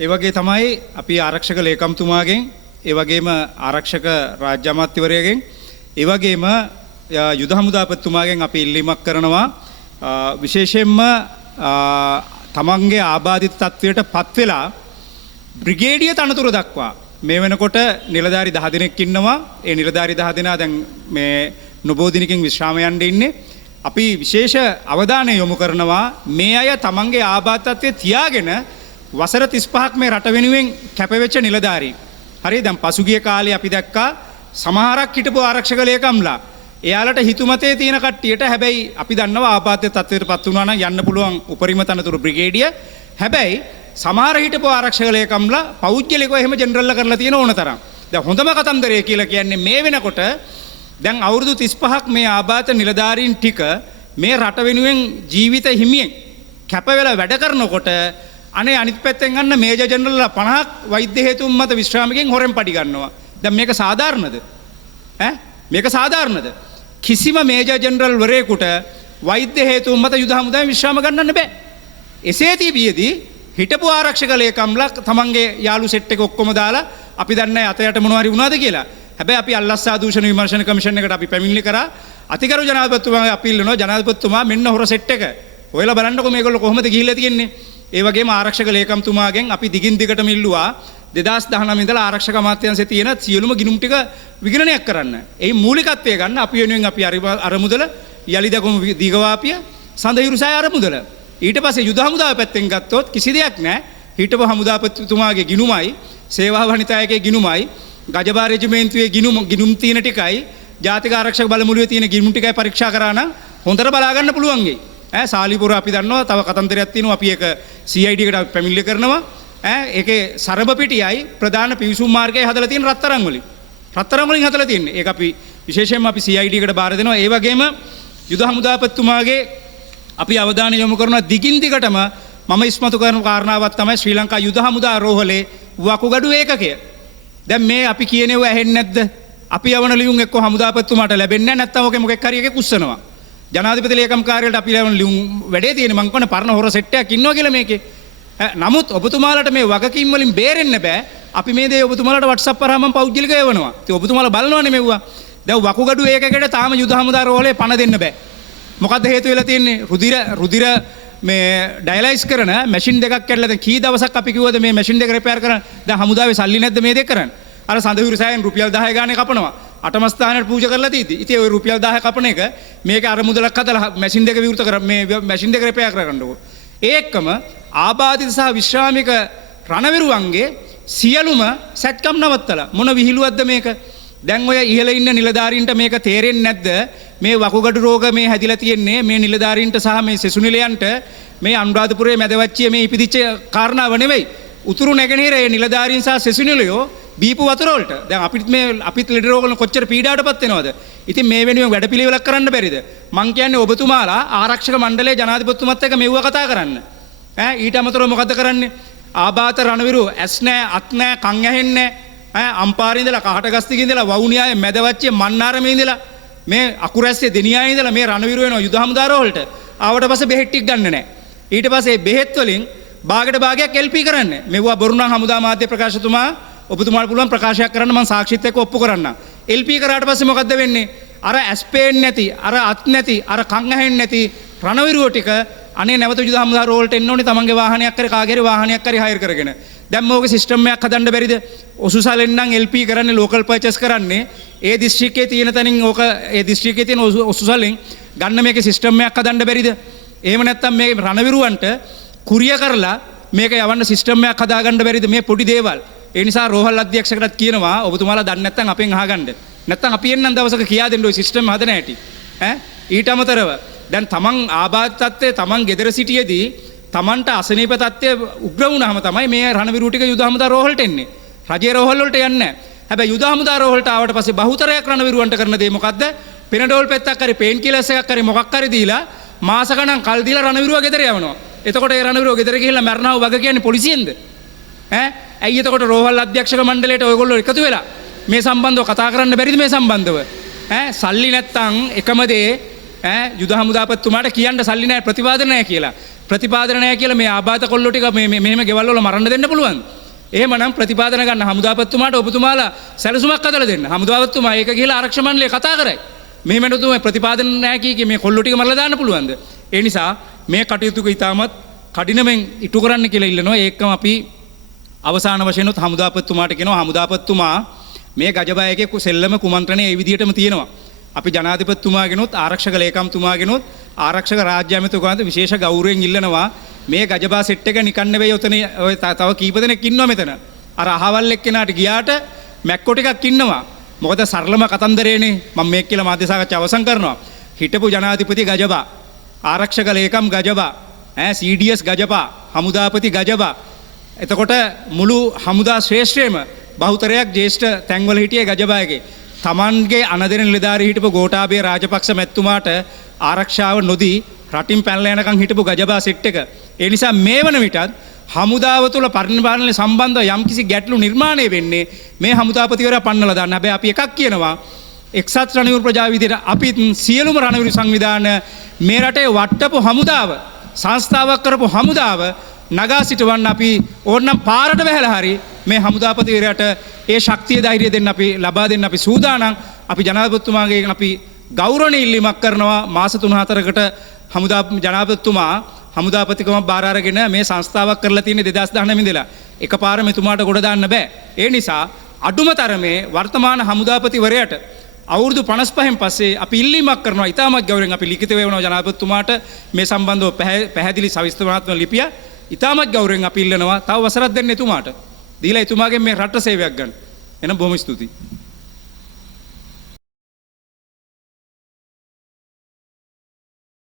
ඒ වගේ තමයි අපි ආරක්ෂක ලේකම්තුමාගෙන් ඒ වගේම ආරක්ෂක රාජ්‍ය අමාත්‍යවරයාගෙන් ඒ වගේම යුද හමුදාපතිතුමාගෙන් අපි ඉල්ලීමක් කරනවා විශේෂයෙන්ම තමන්ගේ ආබාධිත තත්වයට පත් වෙලා බ්‍රිගේඩිය තනතුර දක්වා මේ වෙනකොට නිලධාරි 10 දෙනෙක් ඉන්නවා. ඒ නිලධාරි 10 දෙනා දැන් මේ නොබෝ දිනකින් විශ්‍රාම යන්න ඉන්නේ. අපි විශේෂ අවධානය යොමු කරනවා මේ අය තමන්ගේ ආබාධ තත්ත්වය තියාගෙන වසර 35ක් මේ රට වෙනුවෙන් කැපවෙච්ච නිලධාරී. හරි දැන් පසුගිය කාලේ අපි දැක්කා සමහරක් හිටපු ආරක්ෂක ලේකම්ලා එයාලට හිතුමතේ තියෙන කට්ටියට හැබැයි අපි දන්නවා ආබාධ තත්ත්වයට පත් වුණා නම් යන්න පුළුවන් උපරිම තනතුරු බ්‍රිගේඩිය. හැබැයි සමහර හිටපු ආරක්ෂක ලේකම්ලා පෞද්ගලිකව එහෙම ජෙනරල්ලා කරලා තියෙන ඕන තරම්. දැන් හොඳම කතන්දරය කියලා කියන්නේ මේ වෙනකොට දැන් අවුරුදු 35ක් මේ ආබාධ නිලධාරීන් ටික මේ රට වෙනුවෙන් ජීවිත හිමියෙන් කැප වෙලා වැඩ කරනකොට අනේ අනිත් පැත්තෙන් ගන්න මේජර් ජෙනරල්ලා 50ක් වෛද්‍ය හේතුන් මත විශ්‍රාමිකෙන් හොරෙන් පඩි ගන්නවා. දැන් මේක සාධාරණද? මේක සාධාරණද? කිසිම මේජර් ජෙනරල් වරයෙකුට වෛද්‍ය හේතුන් මත යුද හමුදාවෙන් විශ්‍රාම ගන්නන්න බෑ. එසේ තිබියදී හිටපු ආරක්ෂක ලේකම්ලා තමන්ගේ යාළු සෙට් එක ඔක්කොම දාලා අපි දන්නේ අතයට මොනවාරි වුණාද කියලා. හැබැයි අපි අල්ලස්සා දූෂණ විමර්ශන කමිෂන් එකට අපි පැමිණිලි කරා. අතිගරු ජනාධිපතිතුමාගේ අපීල් වෙනවා ජනාධිපතිතුමා මෙන්න හොර සෙට් එක. ඔයලා බලන්නකො මේගොල්ලෝ කොහොමද ගිහිල්ලා තියෙන්නේ. ඒ වගේම ආරක්ෂක ලේකම්තුමාගෙන් අපි දිගින් දිගටම ඉල්ලුවා 2019 ඉඳලා ආරක්ෂක අමාත්‍යාංශයේ තියෙන සියලුම ගිණුම් ටික විගණනයක් කරන්න. ඒ මූලිකත්වය ගන්න අපි වෙනුවෙන් අපි අරමුදල යලි දකුණු දීගවාපිය සඳහිරුසාය අරමුදල. ඊට පස්සේ යුද හමුදාව පැත්තෙන් ගත්තොත් කිසි දෙයක් නැහැ. හිටපු හමුදාපතිතුමාගේ ගිණුමයි, සේවා වනිතායකගේ ගිණුමයි, ගජබා රෙජිමේන්තුවේ ගිණුම් තියෙන ටිකයි, ජාතික ආරක්ෂක බලමුළුවේ තියෙන ගිණුම් ටිකයි පරීක්ෂා කරා නම් හොඳට බලා ගන්න පුළුවන් වෙයි. සාලිපුර අපි දන්නවා තව කතන්දරයක් තියෙනවා අපි ඒක CID එකට අපි පැමිණිලි කරනවා. ඒකේ සරබ පිටියයි ප්‍රධාන පිවිසුම් මාර්ගයයි හදලා තියෙන රත්තරන් වලින් හදලා තියෙන්නේ. ඒක අපි විශේෂයෙන්ම අපි CID එකට බාර දෙනවා. ඒ වගේම යුද හමුදාපතිතුමාගේ අපි අවධානය යොමු කරනවා දිගින් දිගටම මම ඉස්මතු කරන කාරණාවක් තමයි ශ්‍රී ලංකා යුද හමුදා රෝහලේ වකුගඩු ඒකකය. දැන් මේ අපි කියනේව ඇහෙන්නේ නැද්ද? අපි යවන ලියුම් එක්ක හමුදාපතිතුමාට ලැබෙන්නේ නැහැ නැත්නම් ඔකේ මොකෙක් හරි එකේ කුස්සනවා. ජනාධිපති ලේකම් කාර්යාලයට අපි ලැබෙන ලියුම් වැඩේ තියෙන්නේ මං කියන්නේ පරණ හොර සෙට් එකක් ඉන්නවා කියලා මේකේ. නමුත් ඔබතුමාලට මේ වගකීම් වලින් බේරෙන්න බෑ. අපි මේ දේ ඔබතුමාලට WhatsApp කරාම මම පෞද්ගලිකව එවනවා. ඉතින් ඔබතුමාලා බලනවනේ මෙව්වා. දැන් වකුගඩු ඒකකයට තාම යුද හමුදා රෝහලේ පණ දෙන්න බෑ. මොකද්ද හේතු වෙලා තියෙන්නේ? රුධිර මේ ඩයලයිස් කරන මැෂින් දෙකක් කැඩලා දැන් කී දවසක් අපි කිව්වද මේ මැෂින් දෙක රිපෙයාර් කරන්න. දැන් හමුදාවේ සල්ලි නැද්ද මේ දෙක කරන්න? අර සඳහිරු සෑයෙන් රුපියල් 10 ගානේ කපනවා. අටම ස්ථානයට පූජා කරලා තියෙදි. ඉතින් ওই රුපියල් 10 කපන එක මේක අර මුදලක් හදලා මැෂින් දෙක විවෘත කර මේ මැෂින් දෙක රිපෙයාර් කරගන්නකො. ඒකම ආබාධිත සහ විශ්‍රාමික රණවිරුවන්ගේ සියලුම සැත්කම් නවත්තලා මොන විහිළුවක්ද මේක? දැන් ඔය ඉහළ ඉන්න නිලධාරීන්ට මේක තේරෙන්නේ නැද්ද? මේ වකුගඩු රෝග මේ හැදිලා තියෙන්නේ මේ නිලධාරීන්ට සහ මේ සෙසු නිලයන්ට මේ අනුරාධපුරයේ මැදවච්චිය මේ ඉපදිච්ච කාරණාව නෙවෙයි. උතුරු නැගෙනහිර ඒ නිලධාරීන් සහ සෙසු නිලයෝ බීපු වතුර වලට දැන් අපිත් ලෙඩ රෝග වල කොච්චර පීඩාවටපත් වෙනවද? ඉතින් මේ වෙනුවෙන් වැඩපිළිවෙලක් කරන්න බැරිද? මං කියන්නේ ඔබතුමාලා ආරක්ෂක මණ්ඩලයේ ජනාධිපතිතුමත් එක්ක මෙව්ව කතා කරන්න. ඊට අමතරව මොකද කරන්නේ? ආබාධ රණවිරු ඇස් නැහැ, අත් නැහැ, කන් ඇහෙන්නේ නැහැ. අම්පාරේ ඉඳලා කහටගස්තිගේ ඉඳලා වවුනියාවේ මැදවච්චේ මන්නාරමේ ඉඳලා මේ අකුරැස්සේ දෙනියාවේ ඉඳලා මේ රණවිරු වෙනවා යුද හමුදාර වලට. ආවට පස්සේ බෙහෙත් ටික ගන්න නැහැ. ඊට පස්සේ බෙහෙත් වලින් භාගයට භාගයක් LP කරන්නේ. මෙවුවා බොරුණා හමුදා මාධ්‍ය ප්‍රකාශතුමා ඔබතුමාට පුළුවන් ප්‍රකාශයක් කරන්න මම සාක්ෂිත් එක්ක ඔප්පු කරන්න. LP කරාට පස්සේ මොකද්ද වෙන්නේ? අර ඇස් පේන්නේ නැති, අර අත් නැති, අර කන් ඇහෙන්නේ නැති රණවිරුව ටික අනේ නැවත යුද හමුදා රෝල්ට එන්න ඕනේ තමන්ගේ වාහනයක් කරේ කාගේ හරි වාහනයක් කරේ හයර් කරගෙන. දැන් මොකද සිස්ටම් එකක් හදන්න බැරිද? ඔසුසලෙන් නම් LP කරන්නේ ලෝකල් පර්චේස් කරන්නේ. ඒ දිස්ත්‍රික්කයේ තියෙන තැනින් ඕක ඒ දිස්ත්‍රික්කයේ තියෙන ඔසුසලෙන් ගන්න මේකේ සිස්ටම් එකක් හදන්න බැරිද? එහෙම නැත්නම් මේ රණවිරුවන්ට කුරිය කරලා මේක යවන්න සිස්ටම් එකක් හදාගන්න බැරිද? මේ පොඩි දේවල්. ඒ නිසා රෝහල් අධ්‍යක්ෂකටත් කියනවා ඔබතුමාලා දන්නේ නැත්නම් අපෙන් අහගන්න. නැත්නම් අපි එන්නම් දවසක කියා දෙන්න ඔය සිස්ටම් හදන හැටි. ඊට අමතරව දැන් තමන් ආබාධ තත්ත්වයේ තමන් gedara සිටියේදී තමන්ට අසනීප තත්ත්වය උග්‍ර වුණාම තමයි මේ රණවිරු ටික යුද හමුදා රෝහලට එන්නේ. රජයේ රෝහල් වලට යන්නේ නැහැ. හැබැයි යුද හමුදා රෝහලට ආවට පස්සේ බහුතරයක් රණවිරුවන්ට කරන දේ මොකද්ද? පෙනඩෝල් පෙත්තක් හරි පේන් කිලර්ස් එකක් හරි මොකක් හරි දීලා මාස ගණන් කල් දීලා රණවිරුවා ගෙදර යවනවා. එතකොට ඒ රණවිරුවා ගෙදර ගිහිල්ලා මරණව වග කියන්නේ පොලිසියෙන්ද? ඇයි එතකොට රෝහල් අධ්‍යක්ෂක මණ්ඩලයට ඔයගොල්ලෝ එකතු වෙලා මේ සම්බන්ධව කතා කරන්න බැරිද මේ සම්බන්ධව? සල්ලි නැත්තම් එකම දේ යුද හමුදාපතිතුමාට කියන්න සල්ලි නැහැ ප්‍රතිවාද නැහැ කියලා. ප්‍රතිපාදන නැහැ කියලා මේ ආබාධ කොල්ලෝ ටික මෙහෙම ගෙවල් වල මරන්න දෙන්න පුළුවන්. එහෙමනම් ප්‍රතිපාදන ගන්න හමුදාපතිතුමාට ඔබතුමාලා සැලසුමක් හදලා දෙන්න. හමුදාපතිතුමා ඒක ගිහලා ආරක්ෂක මණ්ඩලය කතා කරයි. මෙහෙම නේද ප්‍රතිපාදන නැහැ කී මේ කොල්ලෝ ටික මරලා දාන්න පුළුවන්ද? ඒ නිසා මේ කටයුතු ඉතාමත් කඩිනමෙන් ඉටු කරන්න කියලා ඉල්ලනවා. ඒකම අපි අවසාන වශයෙන් උත් හමුදාපතිතුමාට කියනවා හමුදාපතිතුමා මේ ගජබායගේ සෙල්ලම කුමන්ත්‍රණය ඒ විදිහටම තියෙනවා. අපි ජනාධිපතිතුමාගෙනුත් ආරක්ෂක ලේකම්තුමාගෙනුත් ආරක්ෂක රාජ්‍ය ඇමතිතුමාට විශේෂ ගෞරවයෙන් ඉල්ලනවා මේ ගජබා සෙට් එක නිකන් නෙවෙයි උතන ඔය තව කීප දෙනෙක් ඉන්නවා මෙතන. අර අහවල් එක්කෙනාට ගියාට මැක්කෝ ටිකක් ඉන්නවා. මොකද සරලම කතන්දරේනේ මම මේක කියලා මාධ්‍ය සාකච්ඡාව අවසන් කරනවා. හිටපු ජනාධිපති ගජබා, ආරක්ෂක ලේකම් ගජබා, CDS ගජබා, හමුදාපති ගජබා. එතකොට මුළු හමුදා ශ්‍රේෂ්ඨයේම බහුතරයක් ජ්‍යෙෂ්ඨ තැන්වල හිටියේ ගජබායගේ. තමන්ගේ අනදෙන නිලධාරී හිටපු ගෝඨාභය රාජපක්ෂ මැතිතුමාට ආරක්ෂාව නොදී රටින් පැනලා යනකම් හිටපු ගජබා සෙට් එක. ඒ නිසා මේ වන විටත් හමුදාව තුළ පරිනිර්වාණය සම්බන්ධව යම්කිසි ගැටලු නිර්මාණය වෙන්නේ මේ හමුදාපතිවරයා පන්නලා දාන්න. හැබැයි අපි එකක් කියනවා එක්සත් රණවිරු ප්‍රජා විදිහට අපිත් සියලුම රණවිරු සංවිධාන මේ රටේ වට්ටපු හමුදාව සංස්ථාවක් කරපු හමුදාව නගා සිටවන්න අපි ඕනනම් පාරට වැහැලා හරි මේ හමුදාපතිවරයාට ඒ ශක්තිය ධෛර්යය දෙන්න අපි ලබා දෙන්න අපි සූදානම්. අපි ජනාධිපතිතුමාගෙන් අපි ගෞරවණීය ඉල්ලීමක් කරනවා මාස 3-4කට ජනාධිපතිතුමා හමුදාපතිකම බාර අරගෙන මේ සංස්ථාවක් කරලා තියෙන 2019 ඉඳලා එකපාර මෙතුමාට ගොඩ දාන්න බෑ. ඒ නිසා අඩුම තරමේ වර්තමාන හමුදාපතිවරයාට අවුරුදු 55න් පස්සේ අපි ඉල්ලීමක් කරනවා. ඉතාමත් ගෞරවයෙන් අපි ලිඛිත වේවනවා ජනාධිපතිතුමාට මේ සම්බන්ධව පැහැදිලි සවිස්තරාත්මක ලිපිය ඉතාමත් ගෞරවයෙන් අපි ඉල්ලනවා. තව වසරක් දෙන්න එතුමාට. දීලා එතුමාගෙන් මේ රට සේවයක් ගන්න. එහෙනම් බොහොම ස්තුතියි.